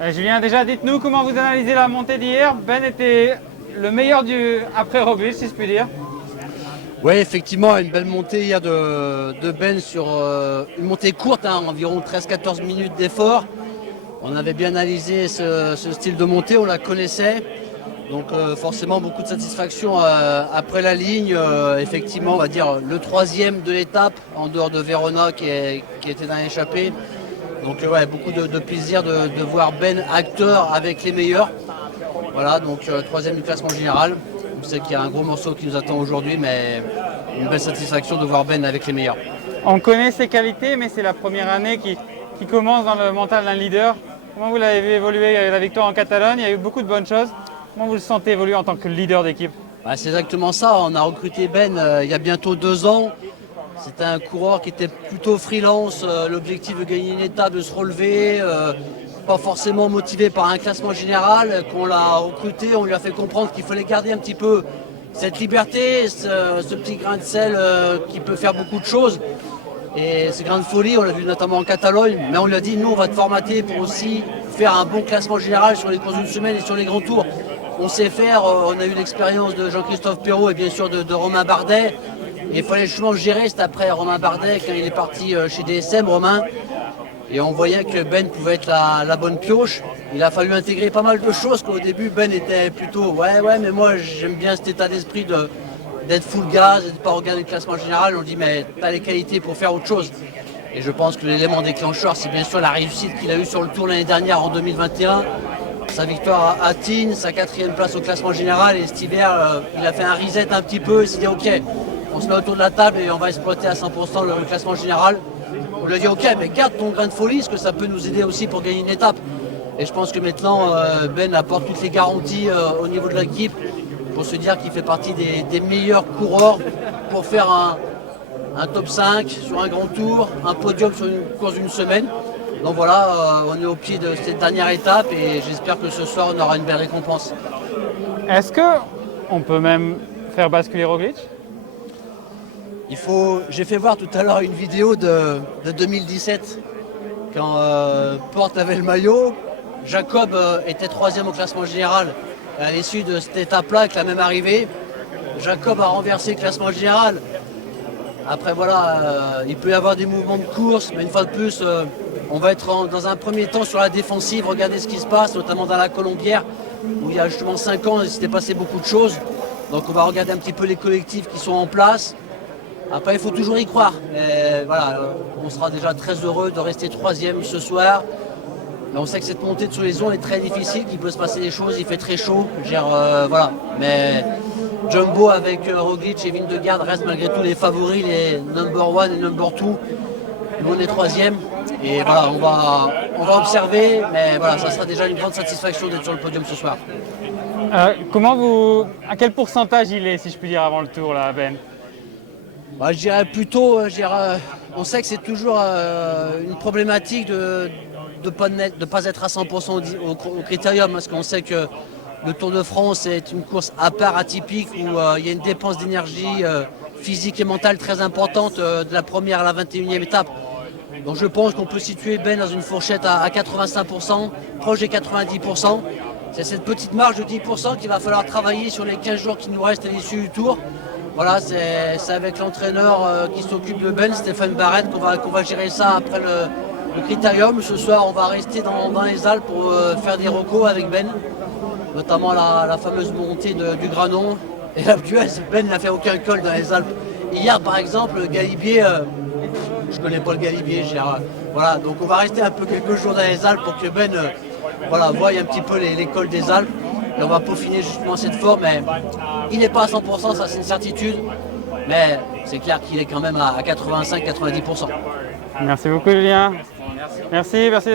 Julien, déjà dites-nous comment vous analysez la montée d'hier. Ben était le meilleur après Roglic, si je puis dire. Oui, effectivement, une belle montée hier de Ben sur une montée courte, environ 13-14 minutes d'effort. On avait bien analysé ce style de montée, on la connaissait. Donc forcément beaucoup de satisfaction après la ligne. Effectivement, on va dire le troisième de l'étape, en dehors de Verona qui était dans l'échappée. Donc ouais, beaucoup de plaisir de voir Ben acteur avec les meilleurs. Voilà, donc troisième du classement général. On sait qu'il y a un gros morceau qui nous attend aujourd'hui, mais une belle satisfaction de voir Ben avec les meilleurs. On connaît ses qualités, mais c'est la première année qui commence dans le mental d'un leader. Comment vous l'avez vu évoluer avec la victoire en Catalogne? Il y a eu beaucoup de bonnes choses. Comment vous le sentez évoluer en tant que leader d'équipe? C'est exactement ça. On a recruté Ben il y a bientôt 2 ans. C'était un coureur qui était plutôt freelance. L'objectif de gagner une étape, de se relever. Pas forcément motivé par un classement général. Qu'on l'a recruté, on lui a fait comprendre qu'il fallait garder un petit peu cette liberté, ce petit grain de sel qui peut faire beaucoup de choses. Et ces grains de folie, on l'a vu notamment en Catalogne, mais on lui a dit, nous on va te formater pour aussi faire un bon classement général sur les courses d'une semaine et sur les grands tours. On sait faire, on a eu l'expérience de Jean-Christophe Perrault et bien sûr de Romain Bardet. Et il fallait justement gérer, c'était après Romain Bardet, quand il est parti chez DSM, Romain. Et on voyait que Ben pouvait être la bonne pioche. Il a fallu intégrer pas mal de choses, qu'au début Ben était plutôt ouais, mais moi j'aime bien cet état d'esprit d'être full gaz et de ne pas regarder le classement général. On dit mais tu as les qualités pour faire autre chose. Et je pense que l'élément déclencheur, c'est bien sûr la réussite qu'il a eue sur le Tour l'année dernière en 2021. Sa victoire à Tignes, sa 4e place au classement général. Et cet hiver, il a fait un reset un petit peu. Il s'est dit ok, on se met autour de la table et on va exploiter à 100% le classement général. On lui a dit ok, mais garde ton grain de folie, parce que ça peut nous aider aussi pour gagner une étape. Et je pense que maintenant, Ben apporte toutes les garanties au niveau de l'équipe pour se dire qu'il fait partie des meilleurs coureurs pour faire un top 5 sur un grand tour, un podium sur une course d'une semaine. Donc voilà, on est au pied de cette dernière étape et j'espère que ce soir on aura une belle récompense. Est-ce qu'on peut même faire basculer Roglic? J'ai fait voir tout à l'heure une vidéo de 2017 quand Porte avait le maillot. Jacob était 3e au classement général. À l'issue de cette étape-là, avec la même arrivée, Jacob a renversé le classement général. Après voilà, il peut y avoir des mouvements de course, mais une fois de plus, on va être dans un premier temps sur la défensive, regarder ce qui se passe, notamment dans la Colombière, où il y a justement 5 ans, il s'était passé beaucoup de choses. Donc on va regarder un petit peu les collectifs qui sont en place. Après, il faut toujours y croire. Mais voilà, on sera déjà très heureux de rester 3e ce soir. Mais on sait que cette montée de sous les zones est très difficile, qu'il peut se passer des choses, il fait très chaud. Voilà. Mais Jumbo avec Roglic et Vingegaard restent malgré tout les favoris, les number 1 et number 2. Nous on est 3e. Et voilà, on va observer, mais voilà, ça sera déjà une grande satisfaction d'être sur le podium ce soir. À quel pourcentage il est, si je puis dire, avant le tour, là, Ben? Je dirais plutôt, on sait que c'est toujours une problématique de ne pas être à 100% au critérium, parce qu'on sait que le Tour de France est une course à part, atypique, où il y a une dépense d'énergie physique et mentale très importante de la première à la 21e étape. Donc je pense qu'on peut situer Ben dans une fourchette à 85%, proche des 90%. C'est cette petite marge de 10% qu'il va falloir travailler sur les 15 jours qui nous restent à l'issue du Tour. Voilà, c'est avec l'entraîneur qui s'occupe de Ben, Stéphane Barrett, qu'on va gérer ça après le critérium. Ce soir, on va rester dans les Alpes pour faire des recos avec Ben, notamment la fameuse montée du Granon. Et la plus Ben n'a fait aucun col dans les Alpes. Hier, par exemple, le Galibier, je connais pas le Galibier, voilà, donc on va rester un peu quelques jours dans les Alpes pour que Ben voie un petit peu les cols des Alpes. Et on va peaufiner justement cette forme, mais il n'est pas à 100%, ça c'est une certitude, mais c'est clair qu'il est quand même à 85-90%. Merci beaucoup, Julien. Merci.